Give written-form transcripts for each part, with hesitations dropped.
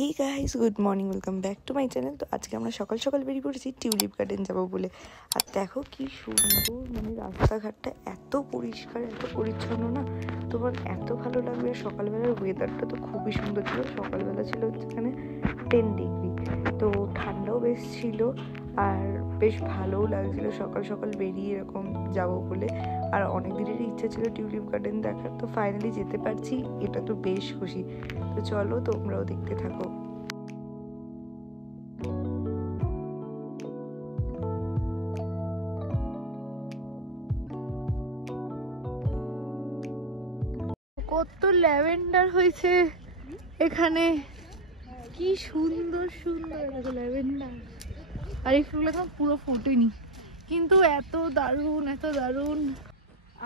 Hey guys, good morning, welcome back to my channel. তো আজকে আমরা সকাল সকাল বেরিয়ে পড়েছি টিউলিপ গার্ডেন যাবো বলে। আর দেখো কি সুন্দর, মানে রাস্তাঘাটটা এত পরিষ্কার, এত পরিচ্ছন্ন না, তোমার এত ভালো লাগবে। আর সকালবেলার ওয়েদারটা তো খুবই সুন্দর ছিল। সকালবেলা ছিল এখানে 10 ডিগ্রি, তো ঠান্ডাও বেশ ছিল আর বেশ ভালোও লাগছিল সকাল সকাল বেরিয়ে এরকম যাবো বলে। আর অনেক দিনেরই ইচ্ছা ছিল টিউলিপ গার্ডেন দেখার, তো ফাইনালি যেতে পারছি, এটা তো বেশ খুশি। তো চলো তোমরাও দেখতে থাকো। কত ল্যাভেন্ডার হয়েছে এখানে, কি সুন্দর সুন্দর দেখো ল্যাভেন্ডার। আর এই ফুলগুলো এখন পুরো ফোটেনি, কিন্তু এত দারুণ, এত দারুণ।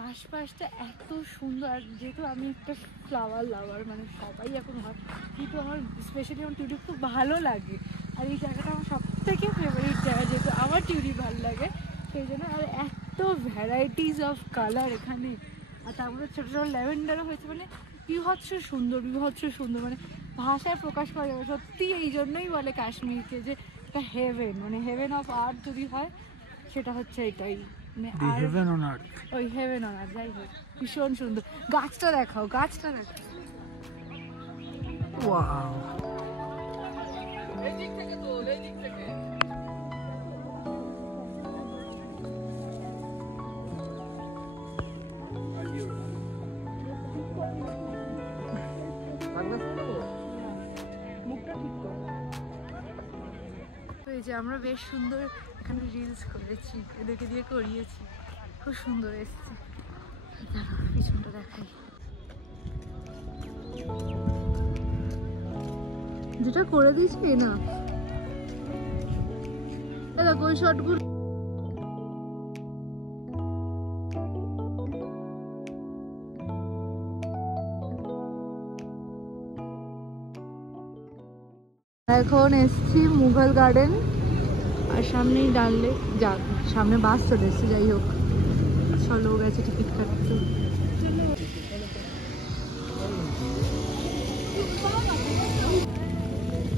আশপাশটা এত সুন্দর। আর যেহেতু আমি একটা ফ্লাওয়ার লাভার, মানে সবাই এখন হয়, কিন্তু আমার স্পেশালি আমার টিউলিপ খুব ভালো লাগে। আর এই জায়গাটা আমার সব থেকে ফেভারিট জায়গা, যেহেতু আমার টিউলিপ ভালো লাগে সেই জন্য। আর এত ভ্যারাইটিস অফ কালার এখানে, আর তার মধ্যে ছোটো ছোটো ল্যাভেন্ডারও হয়েছে, মানে বিভৎস সুন্দর, বিভৎস সুন্দর, মানে ভাষায় প্রকাশ করা যাবে। সত্যি এই জন্যই বলে কাশ্মীরকে যে একটা হেভেন, মানে হেভেন অফ আর্থ যদি হয় সেটা হচ্ছে এটাই, মানে হেভেন অন আর্থ। ওই হেভেন অন আর্থ, যাই হোক ভীষণ সুন্দর। গাছটা দেখাও, গাছটা দেখাও। ওয়াও, তো এই যে আমরা বেশ সুন্দর এখানে রিলস করেছি, এদেরকে দিয়ে করিয়েছি, খুব সুন্দর এসছে। পিছনটা দেখাই, যেটা করে দিয়েছি না দেখো ওই শটগুলো। এখন এসছি মুঘল গার্ডেন, আর সামনেই ডাল লেক। যাক, সামনে বাস চলে এসছে, যাই হোক চলো গেছে টিকিট কাটতে।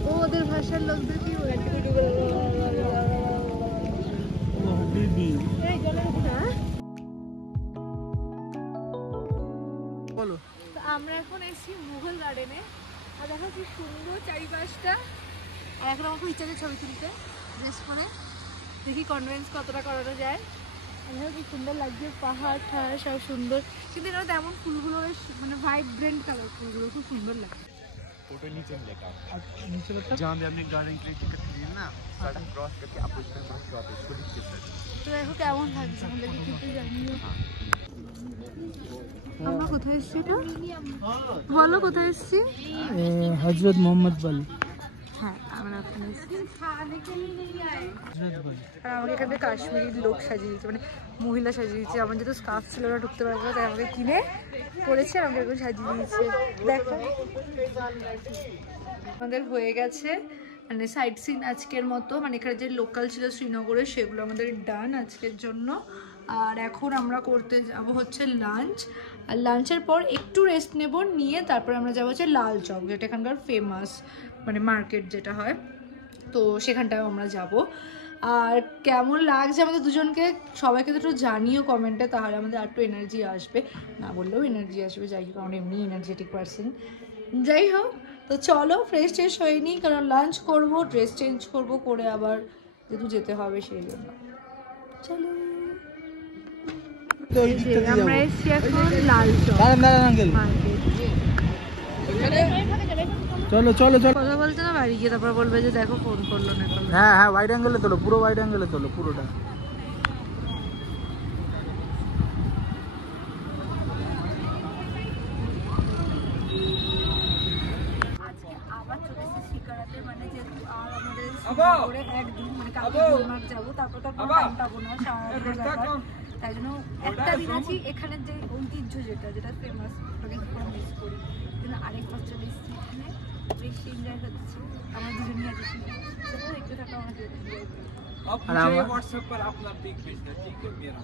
ও ওদের ভাষার লোকদের কি বলছে, বলো। আমরা এখন এসছি মুঘল গার্ডেনে, আর দেখো কি সুন্দর চারিপাশটা। আর এখন আমার খুব ইচ্ছা আছে ছবি তুলতে, ড্রেস পরে, দেখি কনভিন্স কতটা করানো যায়। দেখো কি সুন্দর লাগছে, পাহাড় ঠাড় সব সুন্দর, কিন্তু এটা তেমন ফুলগুলো বেশ মানে ভাইব্রেন্ট কালার, ফুলগুলো খুব সুন্দর লাগছে। फोटो नीचे मिलेगा, जहाँ भी आपने गार्डन के लिए टिकट ली ना, सड़क क्रॉस करके आप उस तरफ शॉप है, उसको नीचे सर। তো দেখো কেমন লাগছে আমাদেরকে, কিন্তু জানিও। আমরা কোথায় এসছি, এটা বলো কোথায় এসছি? হজরত মোহাম্মদ বালি। হ্যাঁ, আমরা ওখানে এসছি। আর আমাকে এখান থেকে কাশ্মীরি লোক সাজিয়ে দিয়েছে, মানে মহিলা সাজিয়ে দিয়েছে। আমার যেহেতু স্কার্ফ ছিল না, ঢুকতে পারবো না, তাই আমাকে কিনে পরেছে, আমাকে এরকম সাজিয়ে দিয়েছে। দেখো আমাদের হয়ে গেছে, মানে সাইট সিন আজকের মতো, মানে এখানে যে লোকাল ছিল শ্রীনগরে সেগুলো আমাদের ডান আজকের জন্য। আর এখন আমরা করতে যাব হচ্ছে লাঞ্চ, আর লাঞ্চের পর একটু রেস্ট নেব, নিয়ে তারপর আমরা যাবো হচ্ছে লাল চক, যেটা এখানকার ফেমাস মানে মার্কেট যেটা হয়, তো সেখানটায় আমরা যাব। আর কেমন লাগছে আমাদের দুজনকে সবাইকে তো একটু জানিও কমেন্টে, তাহলে আমাদের আর একটু এনার্জি আসবে, না বললেও এনার্জি আসবে, যাই হোক আমরা এমনি এনার্জেটিক পারসন। যাই হোক, তো চলো ফ্রেশ ট্রেশ হয়ে নিই, কারণ লাঞ্চ করবো, ড্রেস চেঞ্জ করবো, করে আবার যেহেতু যেতে হবে সেই জন্য। চলো, আমরা এসছি এখন লাল চক মার্কেট। চলো চলো চলো, কথা বলতে না বাড়ি গিয়ে তারপর বলবে যে দেখো ফোন করলো না করলো। হ্যাঁ হ্যাঁ, ওয়াইড অ্যাঙ্গেলে তোলো, পুরো ওয়াইড অ্যাঙ্গেলে তোলো, পুরোটা। আজকে আবার চলে এসেছি শিকারাতে, মানে যেহেতু আর আমাদের শ্রীনগরে একদিন, মানে কালকে গুলমার্গ যাবো, তারপর তো কোনো টাইম পাবো না, সারাদিনের ব্যাপার, তাই জন্য একটা দিন আছি। এখানে যে ঐতিহ্য যেটা যেটা ফেমাস, ওটাকে পুরো মিস করি, কিন্তু আরেকবার চলে এসেছি এখানে, বেশ এনজয় হচ্ছে। আমরা দুজনই আছি, সেটা দেখতে থাকো আমাদের। व्हाट्सएप पर अपना पिक भेजना, ठीक है मेरा।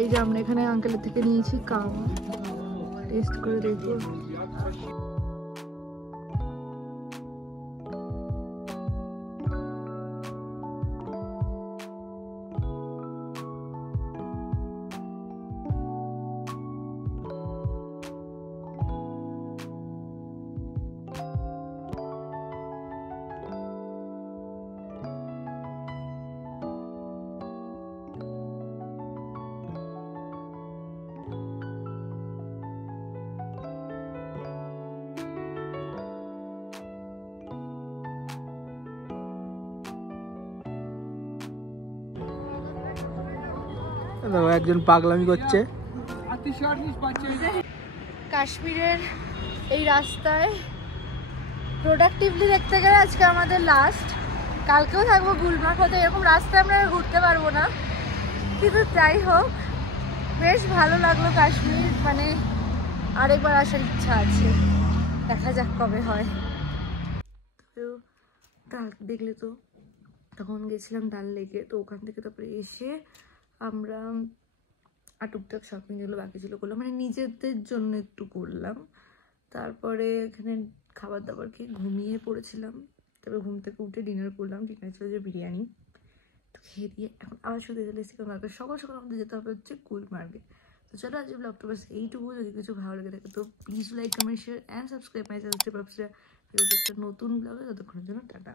এই যে আমরা এখানে আঙ্কেলের থেকে নিয়েছি কাওয়া, টেস্ট করে দেখবো। একজন পাগলামি করছে। কাশ্মীরের এই রাস্তায় প্রোডাক্টিভলি দেখতে গেলে আজকে আমাদের লাস্ট, কালকেও থাকবো গুলমার্গ। হতে এরকম রাস্তায় আমরা ঘুরতে পারবো না, কিন্তু যাই হোক বেশ ভালো লাগলো কাশ্মীর। মানে আরেকবার আসার ইচ্ছা আছে, দেখা যাক কবে হয়। তো দেখলে তো তখন গেছিলাম ডাল লেকে, তো ওখান থেকে তারপরে এসে আমরা আর টুকটাক শপিং যেগুলো বাকি ছিল করলাম, মানে নিজেদের জন্য একটু করলাম। তারপরে এখানে খাবার দাবার খেয়ে ঘুমিয়ে পড়েছিলাম। তারপরে ঘুম থেকে উঠে ডিনার করলাম, ডিনার ছিল যে বিরিয়ানি। তো খেয়ে দিয়ে এখন আবার শুধু চলে এসেছি, কারণ সকাল সকাল আমাদের যেতে হবে হচ্ছে গুলমার্গে। তো চলো আজকে ব্লগটা বাস এইটুকু। যদি কিছু ভালো লেগে থাকে তো please like, comment, share and subscribe my channel. নতুন ব্লগে ততক্ষণের জন্য টাটা।